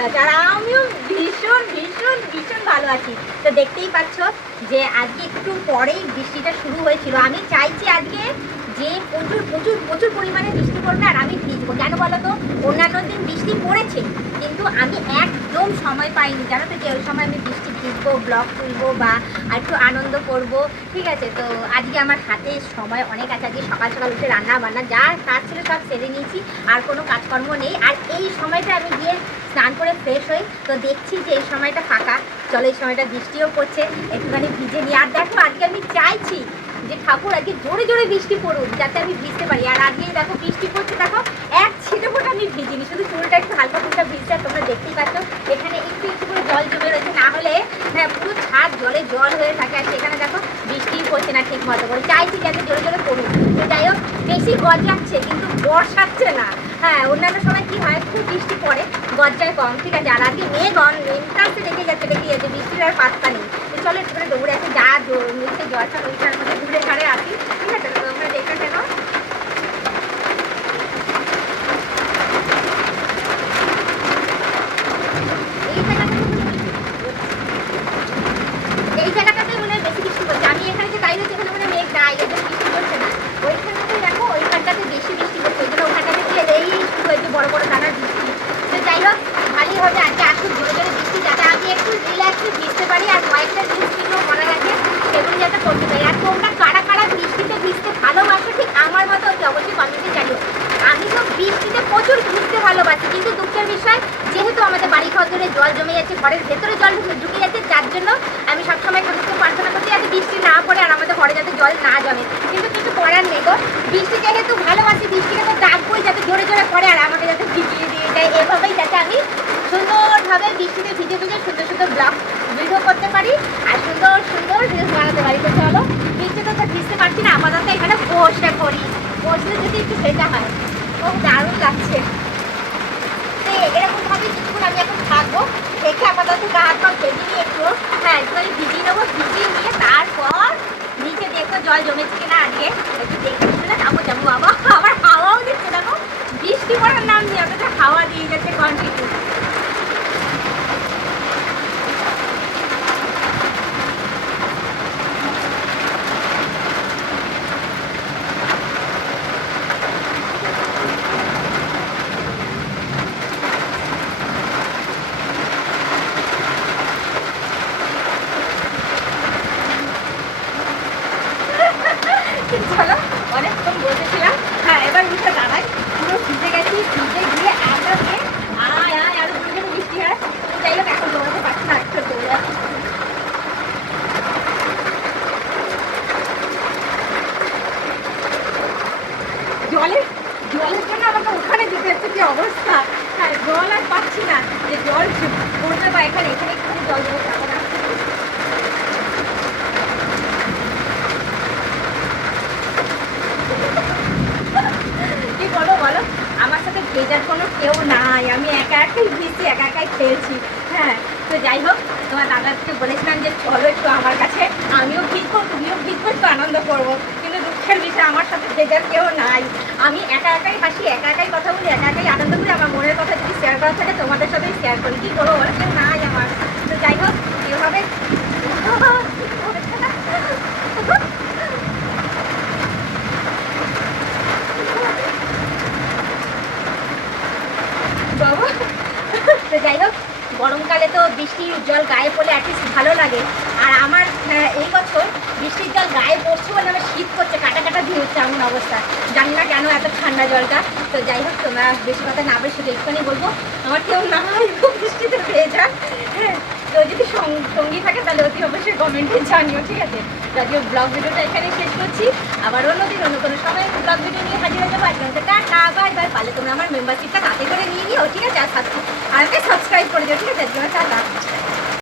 ভালো আছে, আর আমিও ভীষণ ভীষণ ভীষণ ভালো আছি। তো দেখতেই পাচ্ছ যে আজকে একটু পরেই বৃষ্টিটা শুরু হয়েছিল। আমি চাইছি আজকে যে প্রচুর প্রচুর প্রচুর পরিমাণে বৃষ্টি পড়বে আর আমি ভিজবো। কেন বলো তো, অন্যান্য দিন বৃষ্টি পড়েছে কিন্তু আমি একদম সময় পাইনি, জানো তো, যে ওই সময় আমি বৃষ্টি ভিজবো, ব্লগ তুলবো বা একটু আনন্দ করব। ঠিক আছে, তো আজকে আমার হাতে সময় অনেক আছে। আজকে সকাল সকাল উঠে রান্না বান্না যা কাজ ছিল সব সেরে নিয়েছি, আর কোনো কাজকর্ম নেই। আর এই সময়টা আমি গিয়ে স্নান করে ফ্রেশ হই, তো দেখছি যে এই সময়টা ফাঁকা। চলো, এই সময়টা বৃষ্টিও পড়ছে, একটুখানি ভিজে নিই। আর দেখো আজকে আমি চাইছি যে ঠাকুর আজকে জোরে জোরে বৃষ্টি পড়ুক যাতে আমি ভিজতে পারি। আর আজকে দেখো বৃষ্টি পড়ছে, দেখো এক ছিটে ফোটা আমি ভিজিনি, শুধু চুলটা একটু হালকা ফুলকা ভিজছে। আর তোমরা দেখতেই পাচ্ছ এখানে একটু একটু করে জল জমে রয়েছে, না হলে হ্যাঁ পুরো ছাদ জলে জল হয়ে থাকে। আর সেখানে দেখো বৃষ্টিই পড়ছে না ঠিক মতো করে। চাইছি যাতে জোরে জোরে পড়ুক। তো যাই হোক, বেশি গজাচ্ছে কিন্তু বর্ষাচ্ছে না। হ্যাঁ, অন্যান্য সময় কি হয়, খুব বৃষ্টি পড়ে, গজ্জায় কম। ঠিক আছে, আর আজকে মেঘটাতে দেখে যাচ্ছে বৃষ্টির আর পাত্তা নেই। তো চলো একটু করে দৌড়ে আসি, যা নিচে জলটা ওইটার মধ্যে ঘুরে ঘাড়ে আসি। ঠিক আছে, তো তোমরা দেখে কেন এই জায়গাটাতে মনে হয় বেশি বৃষ্টি পড়ছে। আমি এখানে যে দাঁড়িয়ে রয়েছে এখানে মনে হয় মেঘ নাই, এদের বৃষ্টি পড়ছে না। ওইখানটাতে দেখো, ওইখানটাতে বেশি বৃষ্টি পড়ছে, ওই জন্য ওখানটাতে গিয়ে এই শুরু হয়েছে বড় বড় দানার বৃষ্টি। তো যাই হোক, ভালোই হবে আজকে আসুক জোরে জোরে বৃষ্টি, যাতে আমি একটু রিল্যাক্সে ভিজতে পারি। আর কয়েকটা রিলস ভিডিও করা গেছে, সেগুলো যাতে করতে পারি। আর তোমরা কারা কারা বৃষ্টিতে ভিজতে ভালোবাসো ঠিক আমার মতো, অবশ্যই কমেন্টে জানিও। আমি তো বৃষ্টিতে প্রচুর ভিজতে ভালোবাসি, কিন্তু দুঃখের বিষয় যেহেতু আমাদের বাড়ি ঘর ধরে জল জমে যাচ্ছে, ঘরের ভেতরে জল ঢুকে যাচ্ছে, যার জন্য আমি সবসময় ঠাকুরকে প্রার্থনা করছি যাতে বৃষ্টি না পড়ে আর আমাদের ঘরে যাতে জল না জমে। কিন্তু কিছু করার নেই গো, বৃষ্টি যেহেতু ভালোবাসি, বৃষ্টিকে তো ডাকবই যাতে জোরে জোরে পড়ে আর আমাকে যাতে ভিজিয়ে দিয়ে যায়। এভাবেই যাতে আমি সুন্দরভাবে বৃষ্টিতে ভিজে ভিজে সুন্দর সুন্দর ব্লগ ভিডিও করতে পারি আর সুন্দর সুন্দর রিলস বানাতে পারি। তো চলো, বৃষ্টিতে তো ভিজতে পারছি না, আপাতত এখানে বসে করি, বসলে যদি একটু ভেজা হয়। ও দারুণ লাগছে। তো এরকমভাবে কিছুক্ষণ আমি এখন থাকবো, দেখে আপাতত গা হাত পা ভেজে নিয়ে একটু, হ্যাঁ একটুখানি ভিজিয়ে নেবো, ভিজিয়ে নিয়ে তারপর নিচে দেখবো জল জমেছে কিনা। আজকে একটু দেখে শুনে যাবো বাবা। আবার হাওয়াও দিচ্ছে, দেখো বৃষ্টি পড়ার নাম নিয়ে অথচ হাওয়া দিয়ে যাচ্ছে কন্টিনিউ। চলো, অনেকক্ষণ বসেছিলাম, হ্যাঁ এবার উঠে দাঁড়াই। পুরো ভিজে গেছি, ভিজে গিয়ে আগে আরো জোরে বৃষ্টি হয়। তো যাই হোক, এখন দৌড়াতে পারছি না, একটু দৌড়ে আসি। জলের জলের জন্য আমাকে ওখানে যেতে হচ্ছে, কি অবস্থা। হ্যাঁ, জল আর পাচ্ছি না, যে জল পড়বে বা এখানে এখানে একটু জল দেবো যাবো না। কি বলো বলো, আমার সাথে ভেজার কোনো কেউ নাই, আমি একা একাই ভিজছি, একা একাই খেয়েছি। হ্যাঁ, তো যাই হোক, তোমার দাদাকে বলেছিলাম যে চলো একটু আমার কাছে, আমিও ভিজবো তুমিও ভিজবো, একটু আনন্দ করবো। কিন্তু দুঃখের বিষয় আমার সাথে ভেজার কেউ নাই। আমি একা একাই হাসি, একা একাই কথা বলি, একা একাই আনন্দ করি। আমার মনের কথা যদি শেয়ার করা থাকে তোমাদের সাথেই শেয়ার করি, কী করবো বলো, কেউ নাই আমার। তো যাই হোক, এভাবে বাবা। তো যাই হোক, গরমকালে তো বৃষ্টির জল গায়ে পড়লে অ্যাটলিস্ট ভালো লাগে। আর আমার এই বছর বৃষ্টির জল গায়ে পড়ছে বলে আমার শীত করছে, কাটা কাটা দিয়ে হচ্ছে এমন অবস্থা। জানি না কেন এত ঠান্ডা জলটা। তো যাই হোক, তোমরা বেশি কথা না বলে শুধু একটুখানি বলবো, আমার কেউ না হয় খুব বৃষ্টিতে ভেজা। হ্যাঁ, তো যদি সঙ্গী থাকে তাহলে অতি অবশ্যই কমেন্টে জানিও। ঠিক আছে, যদিও ব্লগ ভিডিওটা এখানে শেষ করছি, আবার অন্যদিন অন্য কোনো সময় ব্লগ ভিডিও নিয়ে হাজির হয়ে যাবো। আজকে টাটা বাই বাই। পারলে তোমরা আমার মেম্বারশিপটা তাতে করে নিয়ে নিও। ঠিক আছে, আর আমাকে সাবস্ক্রাইব করে দিও। ঠিক আছে, আজকে টাটা।